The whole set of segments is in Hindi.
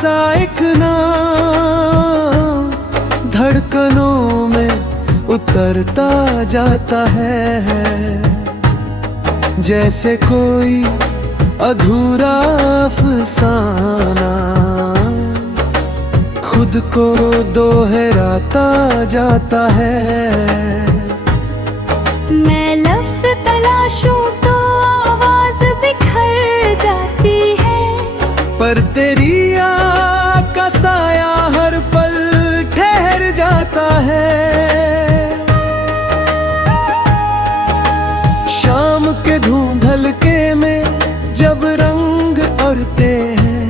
सा एक नाम धड़कनों में उतरता जाता है, जैसे कोई अधूरा अफसाना खुद को दोहराता जाता है। मैं लफ्ज़ तलाशूं तो आवाज बिखर जाती है, पर तेरी आँख का साया हर पल ठहर जाता है। शाम के धूंधलके में जब रंग उड़ते हैं,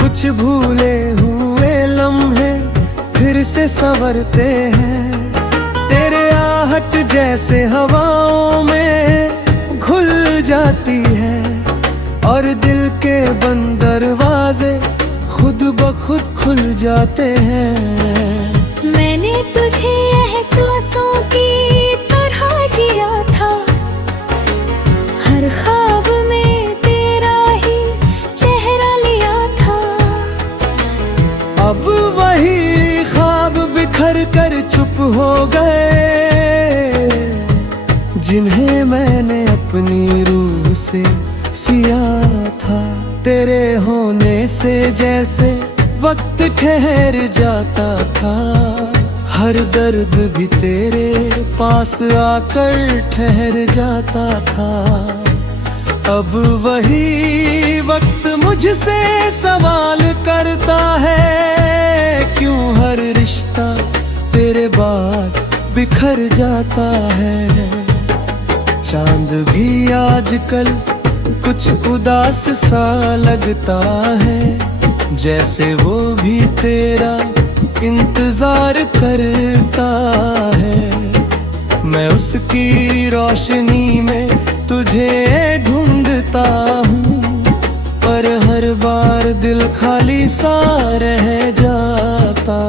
कुछ भूले हुए लम्हे फिर से संवरते हैं। तेरे आहट जैसे हवाओं में घुल जाती है, और दिल के बंद दरवाजे खुद ब खुद खुल जाते हैं। मैंने तुझे एहसासों की तरह जिया था, हर ख्वाब में तेरा ही चेहरा लिया था। अब वही ख्वाब बिखर कर चुप हो गए, जिन्हें मैंने अपनी रूह से सिया था। तेरे होने से जैसे वक्त ठहर जाता था, हर दर्द भी तेरे पास आकर ठहर जाता था। अब वही वक्त मुझसे सवाल करता है, क्यों हर रिश्ता तेरे बाद बिखर जाता है। चांद भी आजकल कुछ उदास सा लगता है, जैसे वो भी तेरा इंतजार करता है। मैं उसकी रोशनी में तुझे ढूंढता हूँ, पर हर बार दिल खाली सा रह जाता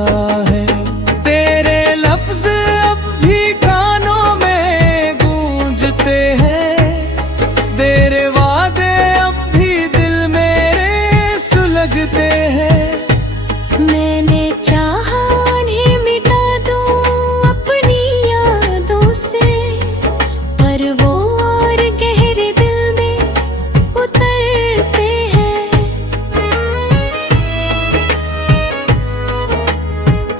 है। तेरे लफ्ज अब भी कानों में गूंजते हैं, तेरे वादे अब भी दिल मेरे सुलगते हैं। मैंने चाहा उन्हें मिटा दूं अपनी यादों से, पर वो और गहरे दिल में उतरते हैं।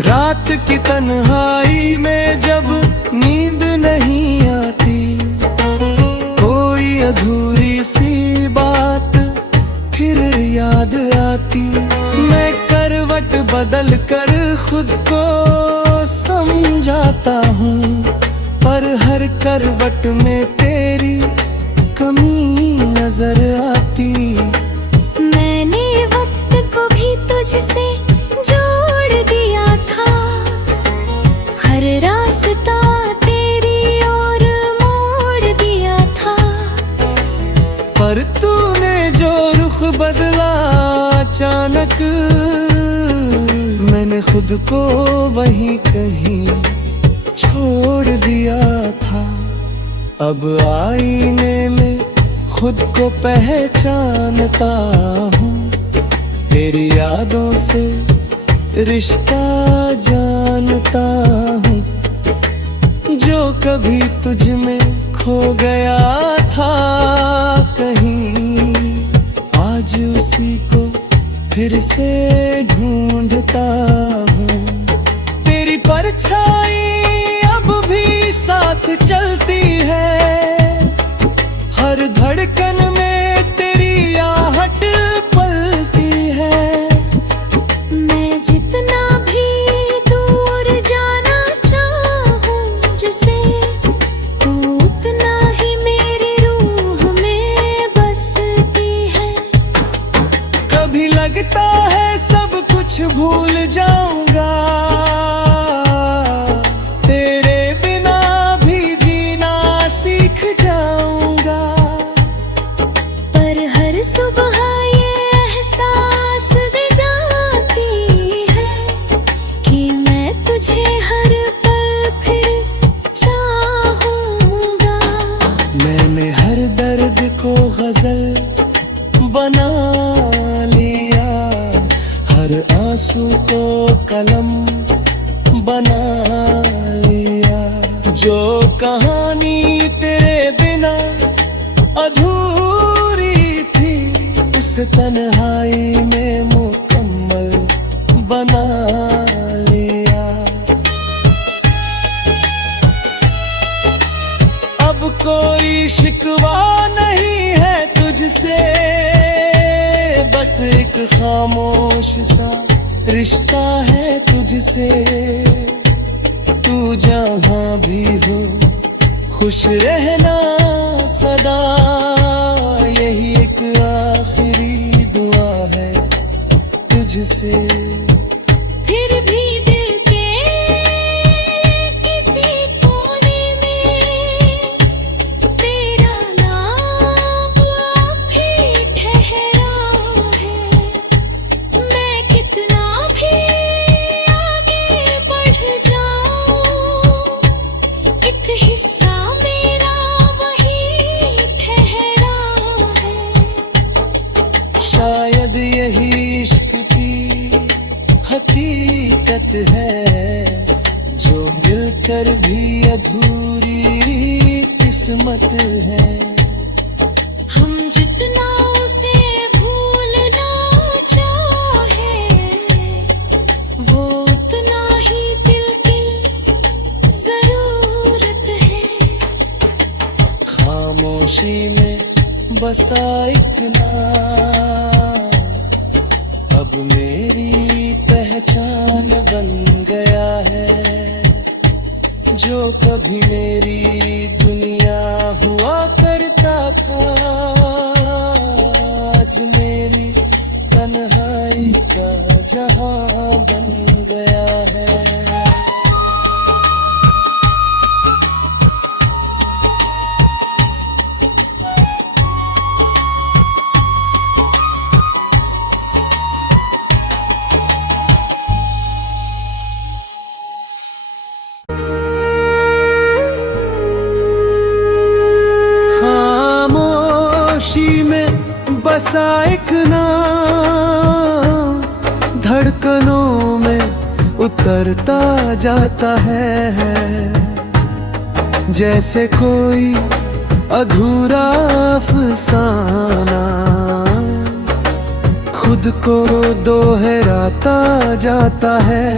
रात की तन्हाई में जब नींद नहीं आती, कोई अधूरी सी बात फिर याद आती। मैं करवट बदल कर खुद को समझाता हूँ, पर हर करवट में तेरी कमी नजर आती। मैंने वक्त को भी तुझसे जोड़ दिया था, हर रास्ता तेरी ओर मोड़ दिया था। पर तूने जो रुख बदला अचानक, मैंने खुद को वहीं कहीं छोड़ दिया था। अब आईने में खुद को पहचानता हूँ, तेरी यादों से रिश्ता जानता हूँ। जो कभी तुझ में खो गया था कहीं, आज उसी को फिर से ढूंढता हूँ। तेरी परछाई अब भी साथ चलती है, हर धड़कन में तेरी आहट पलती है। मैं जितना भी दूर जाना चाहूं जिसे, तू उतना ही मेरी रूह में बसती है। कभी लगता है सब कुछ भूल जाऊंगा, तेरे बिना भी जीना कहानी तेरे बिना अधूरी थी, उस तन्हाई में मुकम्मल बना लिया। अब कोई शिकवा नहीं है तुझसे, बस एक खामोश सा रिश्ता है तुझसे। तू जहाँ भी हो खुश रहना सदा, यही एक आखिरी दुआ है तुझसे। फिर भी दिल के किसी कोने में तेरा नाम अब भी ठहरा है। मैं कितना भी आगे बढ़ जाऊं, एक हिस्सा मेरा वही ठहरा है। शायद यही इश्क की हकीकत है, जो मिलकर भी अधूरी किस्मत है। हम जितना उसे भूलना चाहे, वो उतना ही दिल की जरूरत है। खामोशी में बसा एक नाम, अब मेरी पहचान बन गया है। जो कभी मेरी दुनिया हुआ करता था, आज मेरी तन्हाई का जहां बन गया है। खामोशी में बसा एक नाम, धड़कनों में उतरता जाता है। जैसे कोई अधूरा अफसाना, खुद को दोहराता जाता है।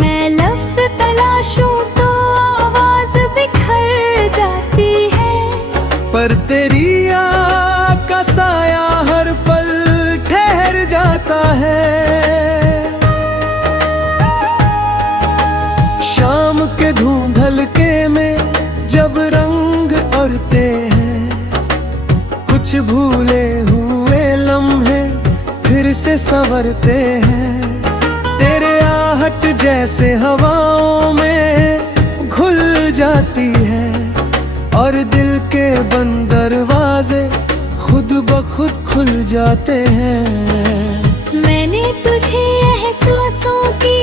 मैं लफ्ज़ तलाशूं तो आवाज़ बिखर जाती है, पर तेरी आँख का साया हर पल ठहर जाता है। शाम के धुंधलके में जब रंग उड़ते हैं, कुछ भूले हुए लम्हे फिर से संवरते हैं। तेरे आहट जैसे हवाओं में घुल जाती है, और दिल के बंद दरवाजे खुद ब खुद खुल जाते हैं। मैंने तुझे एहसासों की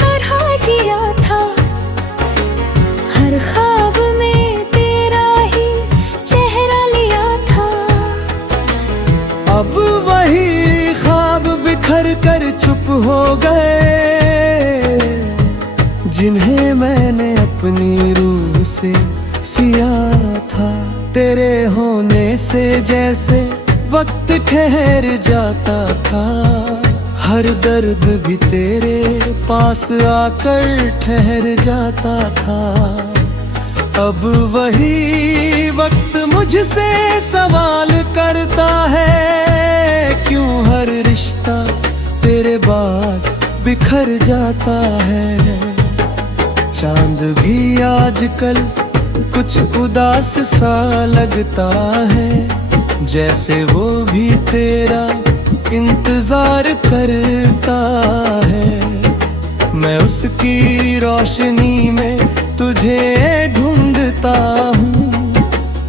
तरह जिया था, हर ख्वाब में तेरा ही चेहरा लिया था। अब वही ख्वाब बिखर कर चुप हो गए, जिन्हें मैंने अपनी रूह से सिया था। तेरे होने से जैसे वक्त ठहर जाता था, हर दर्द भी तेरे पास आकर ठहर जाता था। अब वही वक्त मुझसे सवाल करता है, क्यों हर रिश्ता तेरे बाद बिखर जाता है। चांद भी आजकल कुछ उदास सा लगता है, जैसे वो भी तेरा इंतजार करता है। मैं उसकी रोशनी में तुझे ढूंढता हूँ,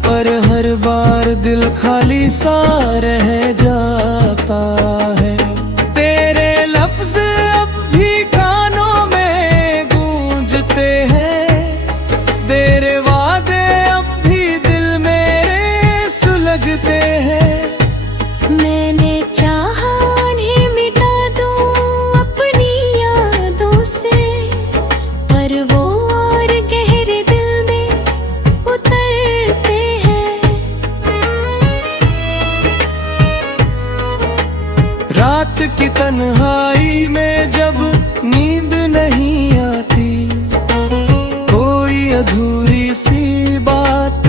पर हर बार दिल खाली सा रह जाता है। तेरे लफ्ज अब भी कानों में गूंजते हैं, तेरे वादे अब भी दिल मेरे सुलगते हैं। मैंने चाहा उन्हें मिटा दूं अपनी यादों से, पर वो और अधूरी सी बात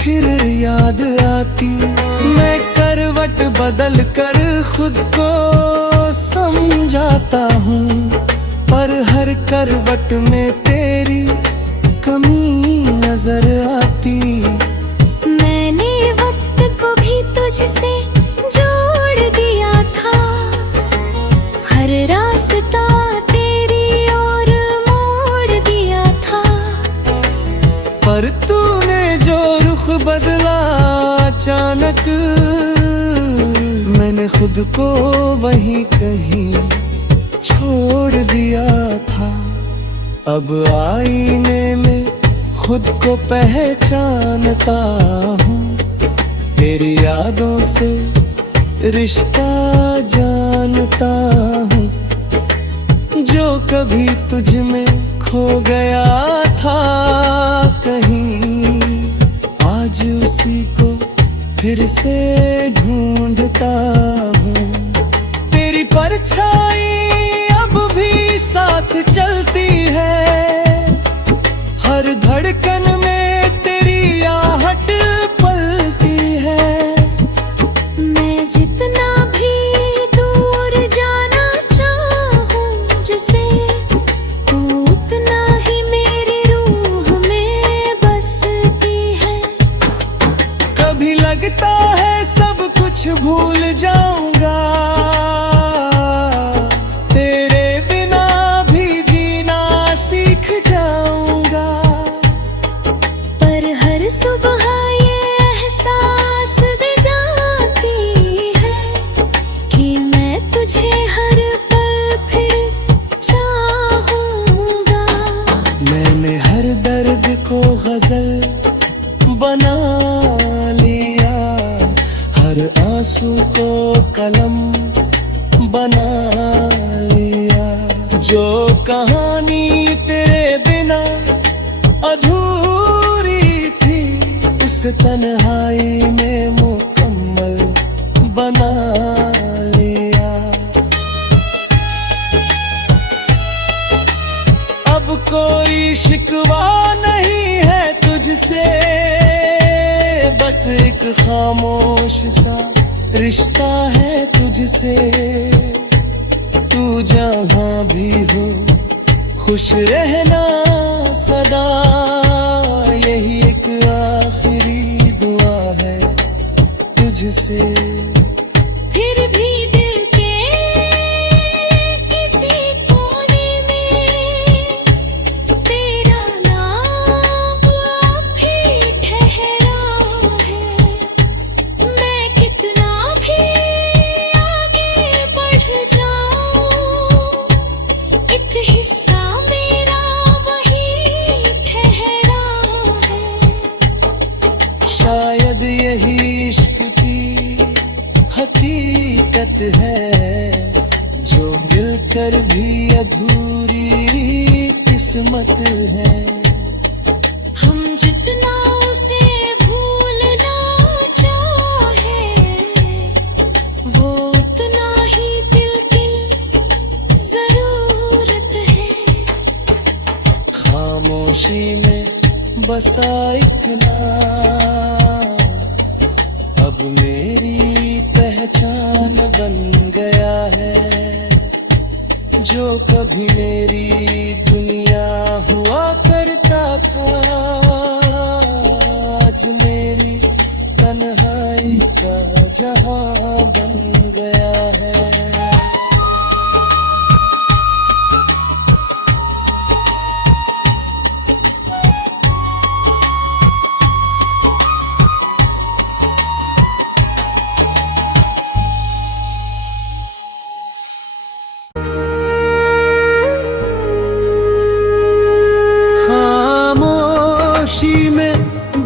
फिर याद आती। मैं करवट बदल कर खुद को समझाता हूँ, पर हर करवट में तेरी कमी नजर आती। मैंने वक्त को भी तुझसे जोड़ दिया था, हर रास्ता तेरी ओर मोड़ दिया था। पर तूने जो रुख बदला अचानक, मैंने खुद को वहीं कहीं छोड़ दिया था। अब आईने में खुद को पहचानता हूँ, तेरी यादों से रिश्ता जानता हूँ। जो कभी तुझ में खो गया था कहीं, आज उसी को फिर से ढूंढता हूँ। तेरी परछाई अब भी साथ चलती है, हर धड़कन में तेरी आहट पलती है। मैं जितना भी दूर जाना चाहूं जिसे, तू उतना ही मेरी रूह में बसती है। कभी लगता है सब कुछ भूल जाऊंगा, तेरे बिना भी जीना सीख जाऊंगा। पर हर सुबह ये एहसास दे जाती है कि मैं तुझे हर पल फिर चाहूंगा। मैंने हर दर्द को गजल बना लिया, हर आंसू को कलम बना लिया। जो कहानी तेरे बिना अधूरी थी, उस तन्हाई में मुकम्मल बना लिया। अब कोई शिकवा नहीं है तुझसे, बस एक खामोश सा रिश्ता है तुझसे। तू जहाँ भी हो खुश रहना सदा, यही एक आखिरी दुआ है तुझसे। फिर भी दिल के किसी कोने में तेरा नाम अब भी ठहरा है। मैं कितना भी आगे बढ़ जाऊं, एक हिस्सा मेरा वही ठहरा है। शायद यही इश्क की हकीकत है, जो मिलकर भी अधूरी किस्मत है। हम जितना उसे भूलना चाहे, वो उतना ही दिल की जरूरत है। खामोशी में बसा एक नाम, अब मेरी पहचान बन गया है। जो कभी मेरी दुनिया हुआ करता था, आज मेरी तन्हाई का जहां बन गया है। खामोशी में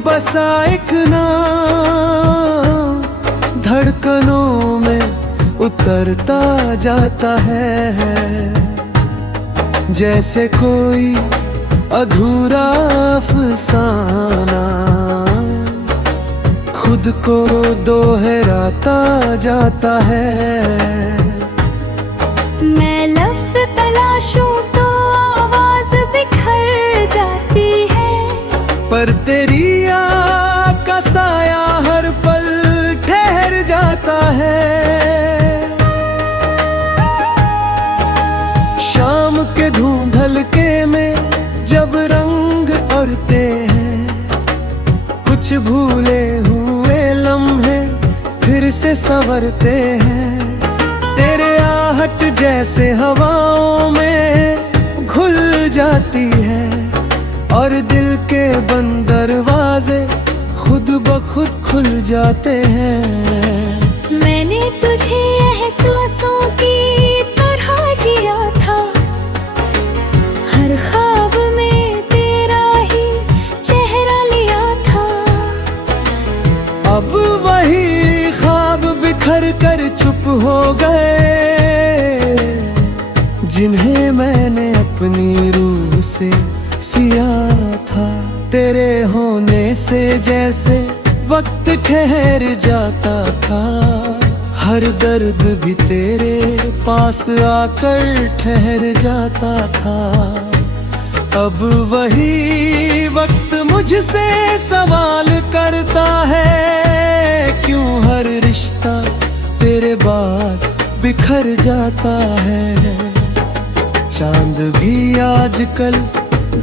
बसा एक नाम, धड़कनों में उतरता जाता है। जैसे कोई अधूरा अफसाना, खुद को दोहराता जाता है। मैं लफ्ज तलाशूं तो आवाज बिखर जाती है। पर तेरी आँख का साया हर पल ठहर जाता है। शाम के धूंधलके में जब रंग उड़ते हैं, कुछ भूले हुए लम्हे फिर से संवरते हैं। तेरे आहट जैसे हवाओं में घुल जाती है, और दिल के बंद दरवाजे खुद ब खुद खुल जाते हैं। मैंने तुझे एहसासों की तरह जिया था, हर ख्वाब में तेरा ही चेहरा लिया था। अब वही ख्वाब बिखर कर चुप हो गए, जिन्हें मैंने अपनी रूह से सिया था। तेरे होने से जैसे वक्त ठहर जाता था, हर दर्द भी तेरे पास आकर ठहर जाता था। अब वही वक्त मुझसे सवाल करता है, क्यों हर रिश्ता तेरे बाद बिखर जाता है। चांद भी आजकल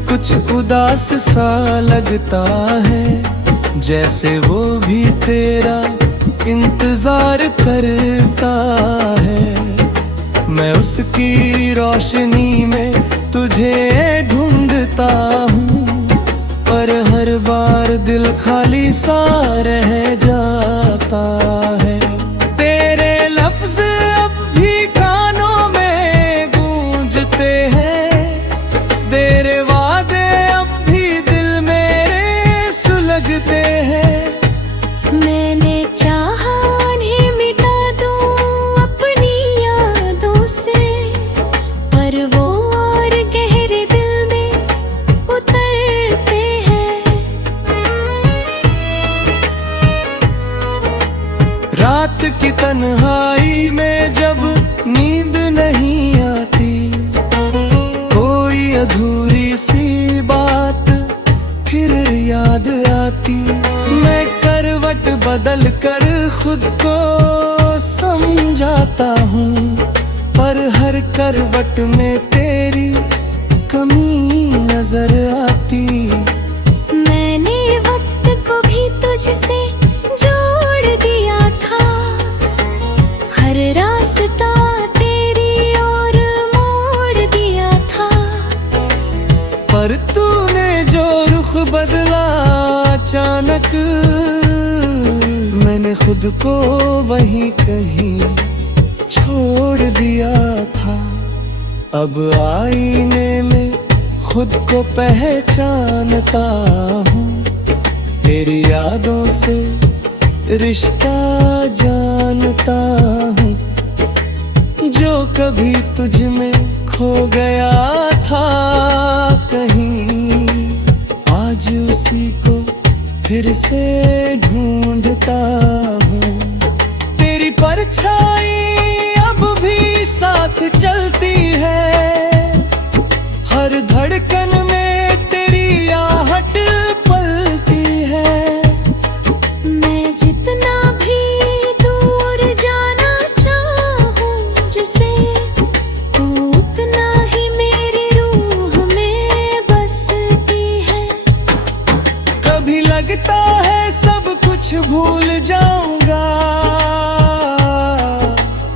कुछ उदास सा लगता है, जैसे वो भी तेरा इंतजार करता है। मैं उसकी रोशनी में तुझे ढूंढता हूँ, पर हर बार दिल खाली सा रह जाता है। तेरे लफ्ज अब भी कानों में गूंजते हैं, तेरे वादे अब भी दिल मेरे सुलगते हैं। मैंने चाहा उन्हें मिटा दूं अपनी यादों से, पर वो और गहरे दिल में उतरते हैं। रात की तन्हाई में जब नींद नहीं आती, कोई अधूरी सी बात फिर याद आती। मैं करवट बदल कर खुद को समझाता हूँ, पर हर करवट में तेरी कमी नजर आती। मैंने वक्त को भी तुझसे जोड़ दिया था, हर रास्ता तेरी ओर मोड़ दिया था। पर तूने जो रुख बदला अचानक, मैंने खुद को वहीं कहीं छोड़ दिया था। अब आईने में खुद को पहचानता हूँ, तेरी यादों से रिश्ता जानता हूँ। जो कभी तुझ में खो गया था कहीं, आज उसी को फिर से ढूंढता हूँ। तेरी परछाई अब भी साथ चलती है, हर धड़कन में तेरी आहट पलती है। मैं जितना भी दूर जाना चाहूं जिसे, तू उतना ही मेरी रूह में बसती है। कभी लगता है सब कुछ भूल जाऊंगा,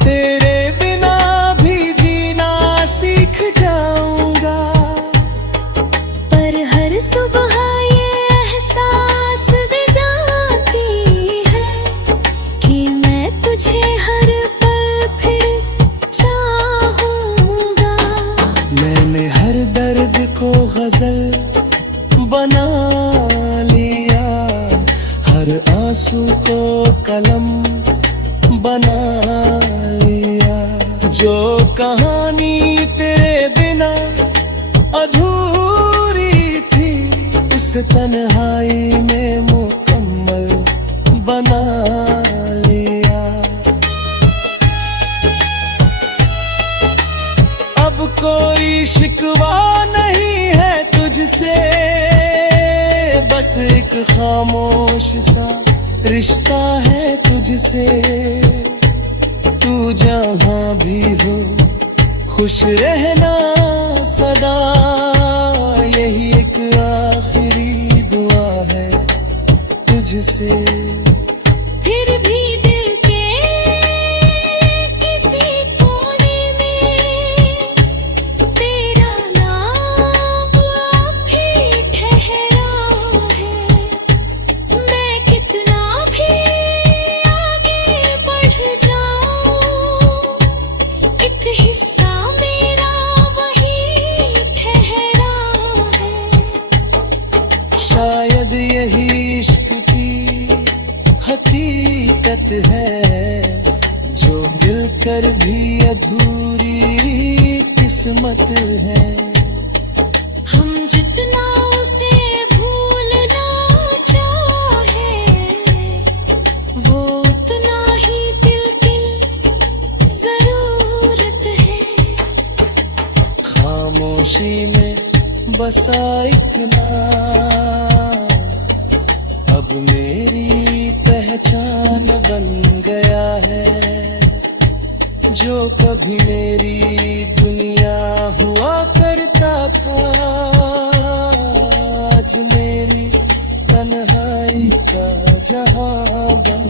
तेरे बिना भी जीना सीख जाऊंगा। पर हर सुबह ये एहसास दे जाती है, कि मैं तुझे हर पल फिर चाहूंगा। मैंने हर दर्द को गजल बना लिया, हर आंसू को कलम बना लिया। जो कहानी तेरे बिना अधूरी थी, उस तन्हाई में मुकम्मल बना लिया। अब कोई शिकवा नहीं है तुझसे, बस खामोश सा रिश्ता है तुझसे। तू जहाँ भी हो खुश रहना सदा, यही एक आखिरी दुआ है तुझसे। फिर भी दिल के किसी कोने में तेरा नाम अब भी ठहरा है। मैं कितना भी आगे बढ़ जाऊं, एक हिस्सा मेरा वही ठहरा है। शायद यही इश्क की हकीकत है, जो मिलकर भी अधूरी किस्मत है। हम जितना उसे भूलना चाहे, वो उतना ही दिल की जरूरत है। खामोशी में बसा एक नाम अब मेरी पहचान बन गया है। जो कभी मेरी दुनिया हुआ करता था, आज मेरी तन्हाई का जहां बन